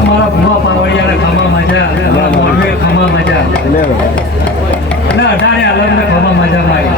અમારા ભૂવા પાવડિયાના ખામા મજા, અમારા ખામા મજા, ના અઢારે આલમના ખામા મજા મારી.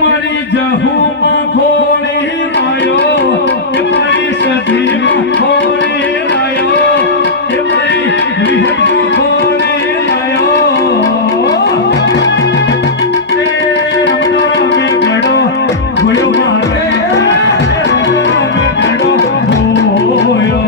મારી જહુમાં ખોળી લાયો, મારી સધીમાં ખોળી લાયો, મારી વિહતમાં ખોળી લાયો. રમનો મેં ગડો ભૂલ્યો મારે, રમનો મેં ગડો ભૂલ્યો.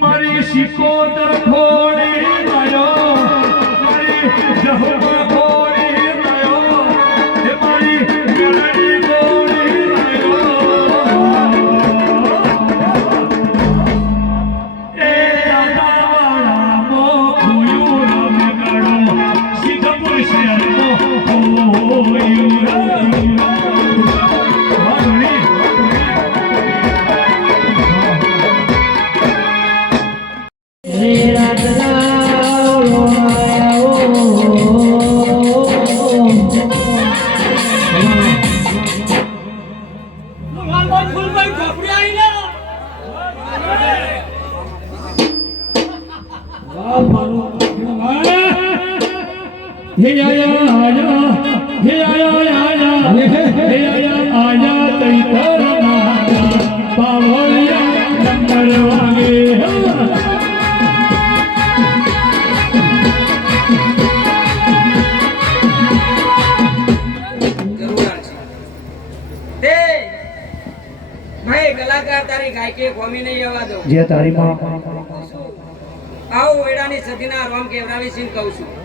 મારી શિકોતર ખોળી લાયો, મારી જહુમાં ખોળી લાયો, મારી મેળડી ખોળી લાયો. એ દાદાવાળા મો ખોયું રમે ગળો, સિદ્ધપુર શહેરનો ખોયું. Radha હે આયા હે આયા હે આયા તૈતરના પાવળિયા નંબર વાગે કલાકાર તારી ગાયકી કોમી નહીં આવવા દો જે તારી માં આવો વેડાની સદીના રોમ કેવરાવી સિંહ કહું છું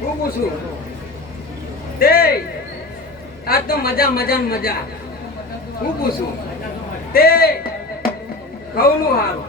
હું પૂછું તે આજ તો મજા મજા ને મજા હું પૂછું તે કહું નું હારું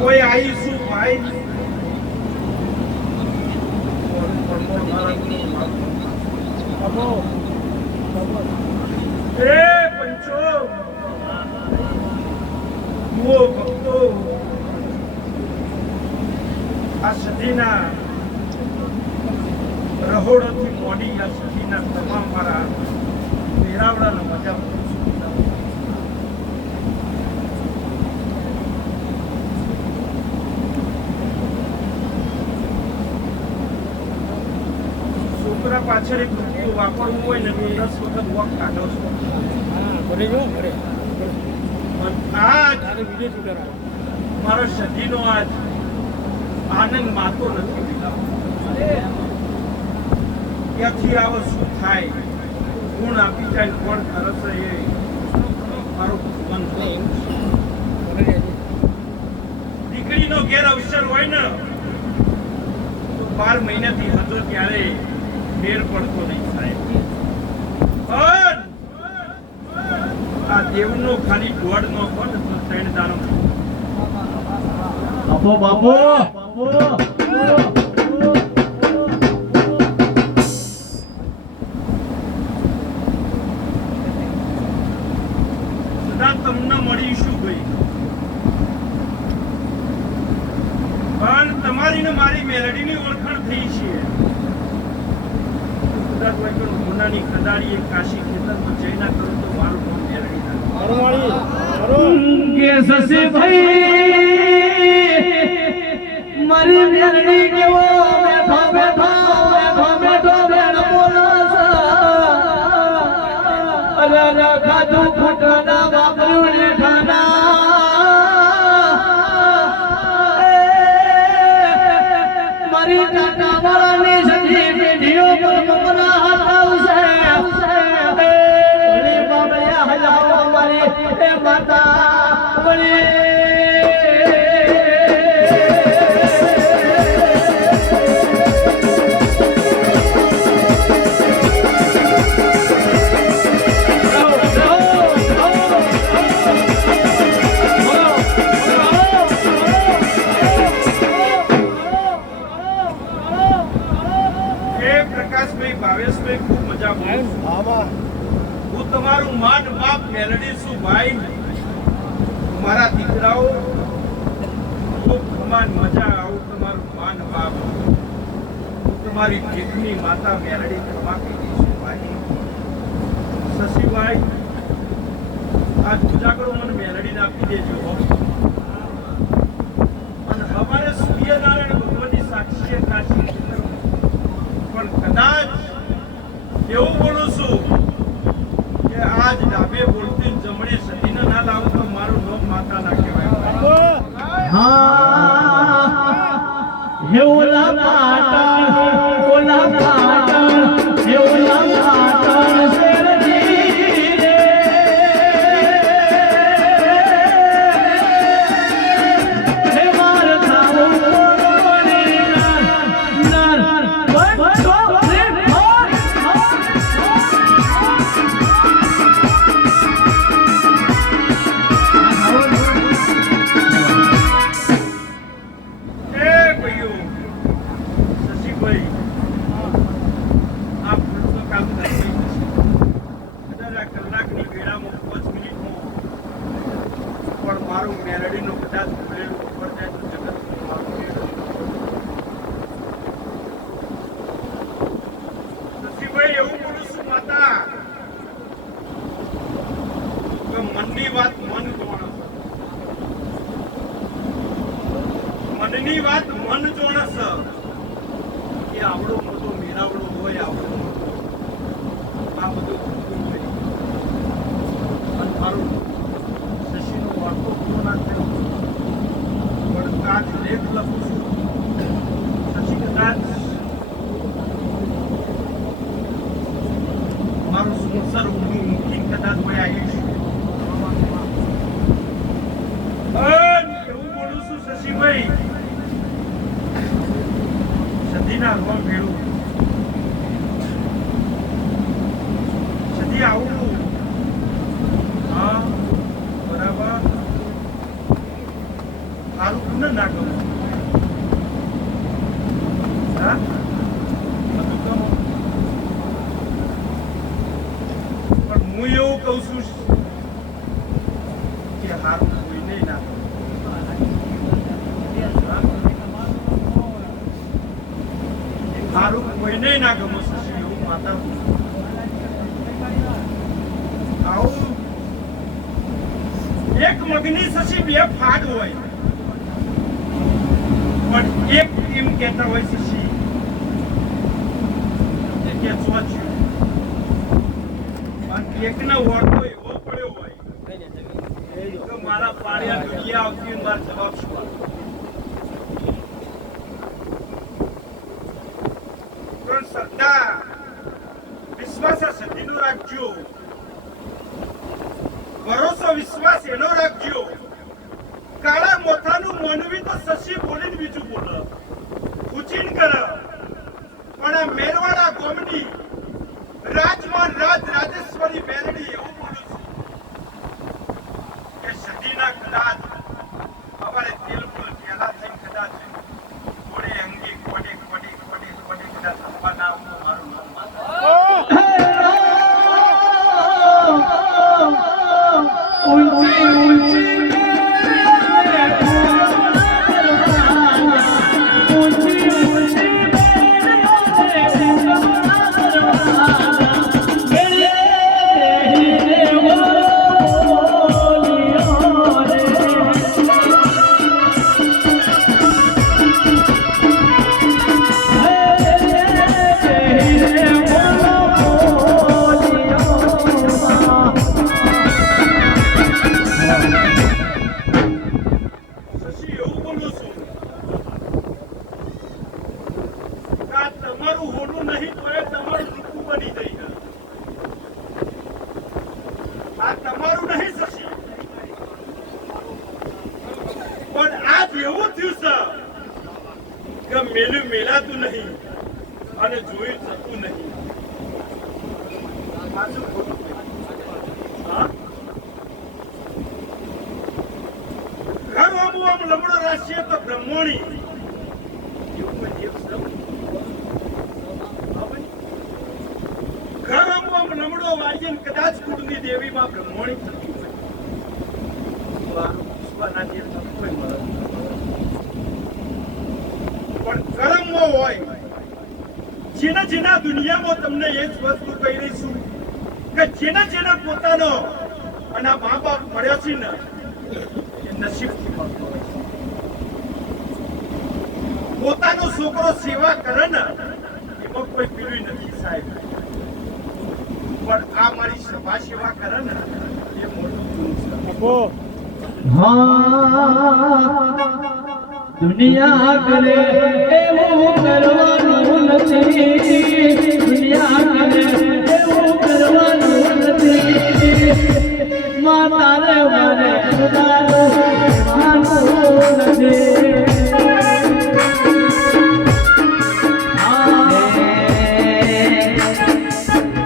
કોઈ આવીશું ભાઈ પંચો જુઓ ભક્તો આ સદીના રહોડોથી મોડી આ સદીના તમામ મારા મેરાવડાના મજા છોકરા પાછળ એક રૂપિયો વાપરવું હોય ને તો 10 વખત વોક કાઢો છો આજ મારો સદીનો આજ આનંદ માતો નથી મિલાવો ક્યાંથી આવો શું થાય ગુણ આપી જાય કોણ તરસ એ મારો મન દીકરીનો ઘેર અવસર હોય ને તો 12 મહિનાથી હતો ત્યારે મેર પડતો નહીં સાહેબ પણ આ દેવનો ખાલી દોડ નો કોણ તો 3 દાનો બાપો બાપો સદા તમને મળીશું ભાઈ પણ તમારી ને મારી મેલડીની ઓળખાણ થઈ છે ગુનાની ખદાડી એક કાશી ખેતરમાં જઈના કરો તો મારું નામ મેલડી કે સસી ભાઈ મારી મેલડી કેવો બેઠો બેઠો બેન બોલસ અરે ખાધું ખોટાના બાપરું ને ઠાના મારી ટાટા વાળાની સજી પેઢીઓ પર મમરા હાથ આવશે માતા બળી ભાઈ ભાવેશભાઈ ખૂબ મજા બોલું છું. હું તમારું માન બાપ મેલડી છું ભાઈ. મારા દીકરાઓ ખૂબ સમાન મજા આવું તમારું માન બાપ. હું તમારી ભીખની માતા મેલડી ક્ષમા કરી દઈશું ભાઈ. શશીભાઈ આ ઉજાગરો મને મેલડીને આપી દેજો હો. અને અમારે સૂર્યનારાયણ ભગવાનની સાક્ષીએ કાશી પણ કદાચ એવું બોલું છું કે આજ ડાબે બોલતી જમણે સતીને ના લાવો તો મારું નામ માતા ના કહેવાય. હેવલા પાટણ કોલા પાટણ હેવલા પાટણ શેરજી રે હે માર થાવો કોને નાર બસો રે એ ભાઈઓ શશીભાઈ આ પૂરતો કામ થઈ જશે. કદાચ આ કલાકની વેળામાં 5 મિનિટમાં પણ મારું મેલડીનું કદાચ ભૂલેલું ઉપર જાય તો જગતનું મારું મેળવું. શશીભાઈ એવું બોલું છું માતા કે મનની વાત મન જોણે. મનની વાત મન જોણસ એ આવડો મોટો મેરાવડો હોય આવડો મોટો આ બધું ખોટું હોય. અને મારું શશીનો વાર્તો પૂરો ના થયો પણ કાચ લેખ લખું છું. શશી કદાચ મારું સંસાર હું મૂકી કદાચ કોઈ આવીશ. એવું બોલું છું શશીભાઈ સદીના રોમ ભેળું સદી આવું. હા બરાબર સારું કોને ના ગમે. હા બધું ગમો પણ હું એવું કહું છું કે સારું કોઈને ના ગમે. સારું કોઈને ના ગમો શશી એવું માતા આવું એક મગની શશી બે ફાડ હોય પણ એક એમ કહેતા હોય શશી કે સોચ્યું પણ એકને વળતો એવો પડ્યો હોય કે મારા પાળિયા દુનિયા આવતી મારા જવાબ શું આપે. શ્રદ્ધા વિશ્વાસ સદીનો રાખજો. ભરોસો વિશ્વાસ એનો રાખજો. કાળા મોથાનું મોનવી તો શશી બોલીને બીજું બોલે ઉચીન કરે પણ આ મેરવાડા ગોમની રાજમાન રાજેશ્વરી મેલડી એવું બોલું છું કે સદીના કદાચ અમારે તેલ પુલ પહેલા થઈને કદાચ કોડે અંગે કોડે કદાચ થવા ના આવું મારું નામ માતા. ઊંચી ઊંચી મેલું મેલાતું નહીં અને જોયું થતું નહીં. પાછું ખોટું હા ઘર આમ લમડો રાશિએ તો બ્રહ્મોણી એવું કોઈ દેવ ને કદાચ કુળની દેવીમાં બ્રહ્મણી થતી હોય તો આ પુષ્પાના જે કોઈ મળે પણ કર્મમાં હોય જેના દુનિયામાં તમને એ જ વસ્તુ કહી રહીશું કે જેના પોતાનો અને આ મા બાપ મળ્યા છે ને એ નસીબથી મળતો હોય છે. પોતાનો છોકરો સેવા કરે ને એમાં કોઈ પીડું નથી સાહેબ, પણ આ મારી સભા સેવા કરે ને એ મોટું ગુણ છે. દુનિયા કરે એવું કરવાનું નથી, દુનિયા કરે એવું કરવાનું નથી, માતા રે મને ઉદારું માનવું નથી.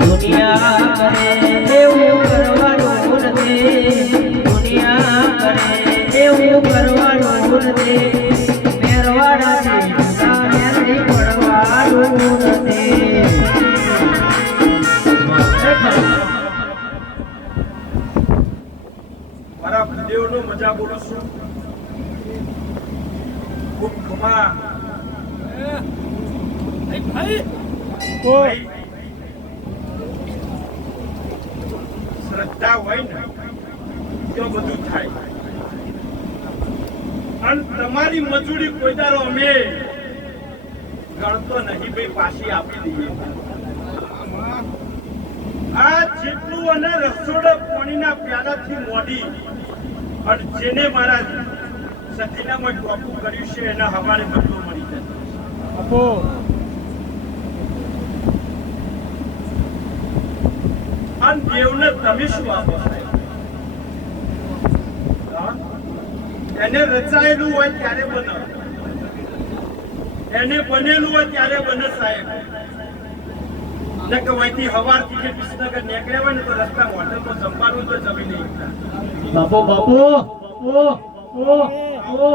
દુનિયા કરે એવું કરવાનું નથી, દુનિયા કરે એવું કરવાનું નથી, મેરવાડાથી સામેથી પડવાનું નથી. મારા દેવનો મજા બોલું છું. ખૂબ ખમા ભાઈ શ્રદ્ધા હોય ને તો બધું થાય. અને તમારી મજૂરી કોઈ દાડો અમે ગણતો નહીં ભાઈ, પાછી આપી દઈએ. આ જેટલું અને રસોડા પાણીના પ્યાલાથી મોડી અને જેને મારા સતીનામાં ટોપું કર્યું છે એના હવારે બદલો મળી જશે. અને દેવને તમે શું આપો સાહેબ? એને રચાયેલું હોય ત્યારે બને, એને બનેલું હોય ત્યારે બને સાહેબ. ને કે વહીથી હવારથી કે વિસનગર નીકળ્યા હોય ને તો રસ્તામાં હોટલમાં જમવાનું તો જમી નહીં. બાપુ બાપુ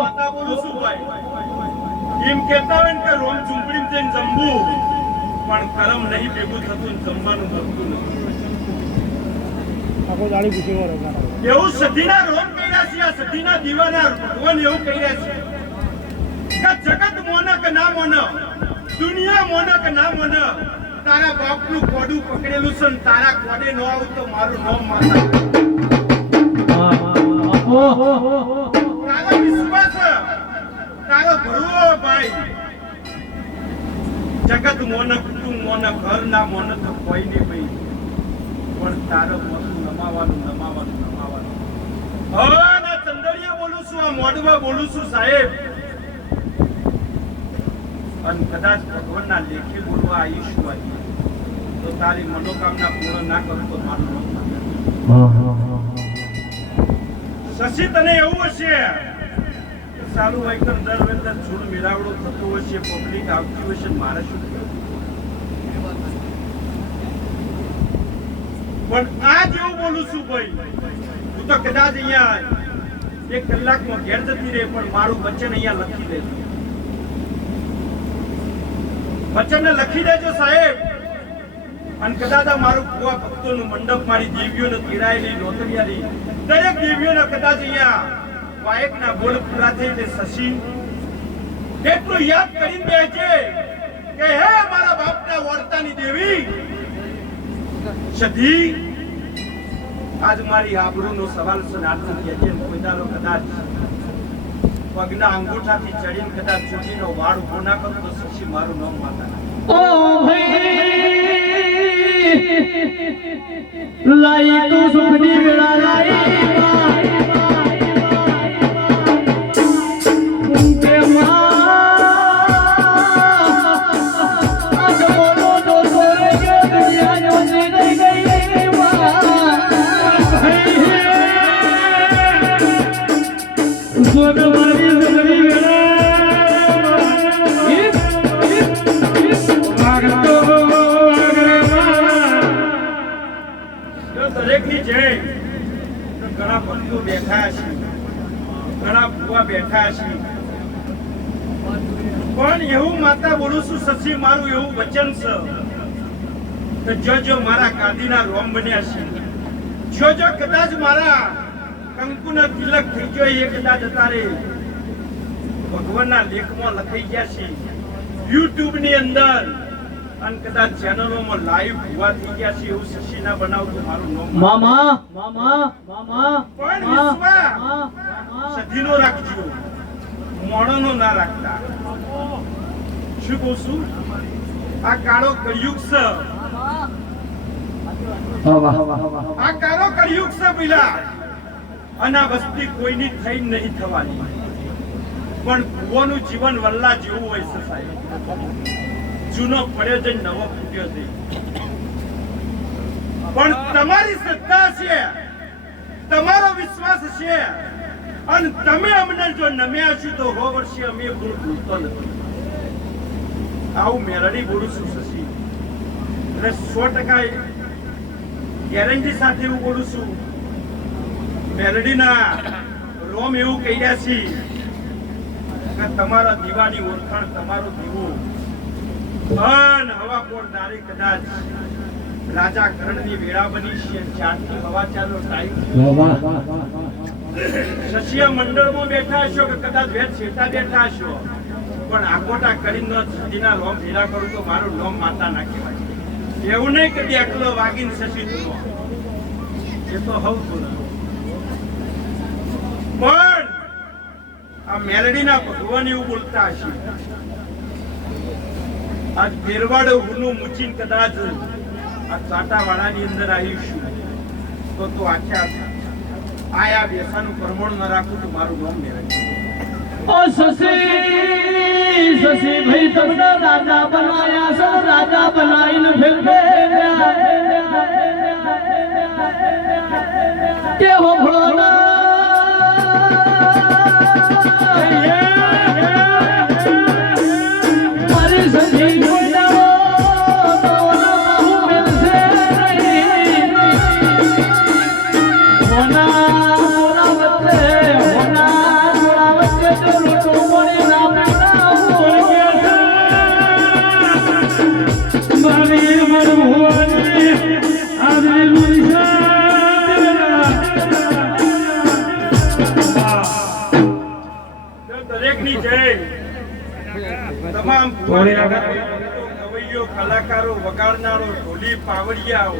માતા બોલું શું ભાઈ? એમ કહેતા હોય ને કે રોમ ઝૂંપડીમાં જઈને જમવું, પણ કરમ નહીં ભેગું થતું ને જમવાનું મળતું નથી. એવું સતીના રોમ કર્યા છે, આ સતીના દીવાના ભગવાન એવું કર્યા છે કે જગત મોને કે ના મોને, દુનિયા મોને કે ના મોને, તારા બાપનું કોડું પકડેલું છે ને તારા કોડે ન આવું તો મારું નામ માતા. તારો વિશ્વાસ, તારો ભરવો ભાઈ. જગત મોને, કુટુંબ મોને, ઘર ના મોને તો કોઈ નહીં ભાઈ, પણ તારો મોતું નમાવાનું. હવે ના ચંદડિયા બોલું છું, આ મોઢમાં બોલું છું સાહેબ. અને કદાચ ભગવાનના લેખે બોલવા આવીશું આવીએ તો તારી મનોકામના પૂર્ણ ના કરું તો મારું શશી તને એવું હશે કે સારું વાયકર દર વખતે છોડ મેળાવડો થતો હશે, પબ્લિક આવતી હશે, મારે શું કરવું? પણ આ જેવું બોલું છું ભાઈ, હું તો કદાચ અહીંયા 1 કલાકમાં ઘેર જતી રહે, પણ મારું વચન અહીંયા લખી દેજો. વચનને લખી દેજો સાહેબ. અને કદાચ મારું કુવા ભક્તોનું મંડપ, મારી દેવીઓને તેડાયેલી નોતરિયાની દરેક દેવીઓને કદાચ અહીંયા વાયકના બોલ પૂરા થઈ તે શશી એટલું યાદ કરીને બેસે કે હે મારા બાપના વર્તાની દેવી સધી, આજ મારી આબરૂનો સવાલ છે. આટલું કહેજે કોઈ દાડો કદાચ પગના અંગૂઠાથી ચડીને કદાચ ચૂંટીનો વાળ ઉભો ના કરું તો શશી મારું નામ માતા. ઓ ભાઈ લાઈ તું સુખની વેળા લાઈ કે માં બોલો તો સોરે કે દુનિયા જોતી નહીં ગઈ માં સોગ મારી જગરી વેળા દરેકની જય. ઘણા ભક્તો બેઠા છે, ઘણા ભૂવા બેઠા છે, પણ એવું માતા બોલું છું શશી, મારું એવું વચન છે તો જો મારા ગાદીના રોમ બન્યા છે, જો કદાચ મારા કંકુના તિલક થઈ ગયો એ કદાચ તારે ભગવાનના લેખમાં લખાઈ ગયા છે, યુટ્યુબ ની અંદર અને કદાચ ચેનલોમાં લાઈવ ભૂવા થઈ ગયા છે, એવું શશી ના બનાવતું મારું નામ મામા મામા મામા પણ વિશ્વા સધીનો રાખજો, મોણોનો ના રાખતા. શું કહું છું? આ કાળો કળિયુગ છે, આ કાળો કળિયુગ છે પેલા, અને આ વસ્તી કોઈની થઈ નહીં થવાની, પણ ભુવાનું જીવન વલ્લા જેવું હોય છે સાહેબ. જૂનો પડ્યો છે, નવો ફૂટ્યો છે, પણ તમારી શ્રદ્ધા છે, તમારો વિશ્વાસ છે, અને તમે અમને જો નમ્યા છો તો 100 વર્ષે અમે ભૂલ ભૂલતો નથી. આવું મેરડી બોલું છું શશી, એટલે 100% ગેરંટી સાથે એવું બોલું છું. મેરડીના રોમ એવું કહી રહ્યા છે કે તમારા દીવાની ઓળખાણ, તમારો દીવો અન હવા પોર નારી કદાચ રાજા કરણની વેળા બની છે, જ્યારથી હવા ચાલો ટાઈમ. શશિયા મંડળમાં બેઠા હશો કે કદાચ વેદ છેટા બેઠા હશો, પણ આકોટા કરીને સદીના રોમ ભેરા કરું તો મારું નામ માતા ના કહેવાય. એવું નહીં કે એકલો વાગીને શશી તું, એ તો હવ તું. પણ આ મેલડીના ભગવાન એવું બોલતા હશે, આજ ભેરવાડ હુનું મૂચીને કદાચ આ ચાટાવાડાની અંદર આવીશું તો આયા બેસાનું પરમણ ન રાખું તો મારું નામ મેળવી. ઓ શશી શશી ભાઈ તમને રાજા બનાયા છો, રાજા બનાવીને ફેરવે કેવો ભોળા મારી શશી તમામ કવૈયો, કલાકારો, વગાડનારો, ઢોલી પાવડિયાઓ,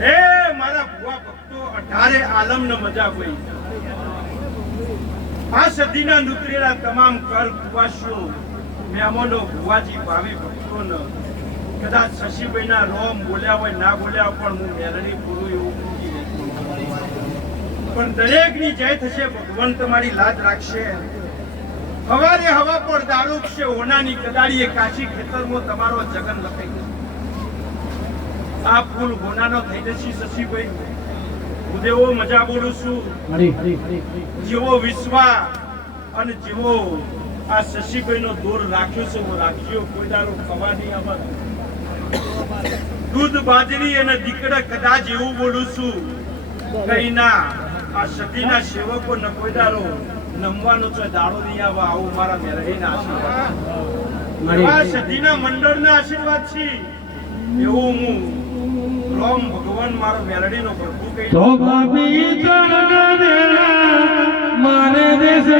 હે મારા ભુવા ભક્તો, 18 આલમને મજા પડી. આ સદીના નૃત્યના તમામ કર કુવાસીઓ, મહેમાનો, ભુવાજી ભાવિ ભક્તોને કદાચ શશીભાઈના રોમ બોલ્યા હોય ના બોલ્યા પણ હું મેલડી બોલું એવું પૂછી નહીં. પણ દરેકની જય થશે, ભગવાન તમારી લાજ રાખશે. હવારે હવા પર દારૂ છે, હોનાની કદાડીએ કાશી ખેતરમાં તમારો જગન લખાઈ જશે. આ ફૂલ હોનાનો થઈ જશે શશીભાઈ. હું દેવો મજા બોલું છું, જેવો વિશ્વા અને જેવો આ શશીભાઈનો દોર રાખ્યો છે, હું રાખ્યો કોઈ દારૂ ખવાની આમાં દૂધ બાજરી અને દીકરા કદાચ એવું બોલું છું કઈ ના આ સતીના સેવકો ન કોઈ દારો નમવાનો છે, દાડો નહીં આવવા. આવું મારા મેરડીના આશીર્વાદ, સતીના મંડળના આશીર્વાદ છે. એવું હું રોમ ભગવાન મારો મેરડીનો પ્રભુ કહી તો ભાભી મારે દેશ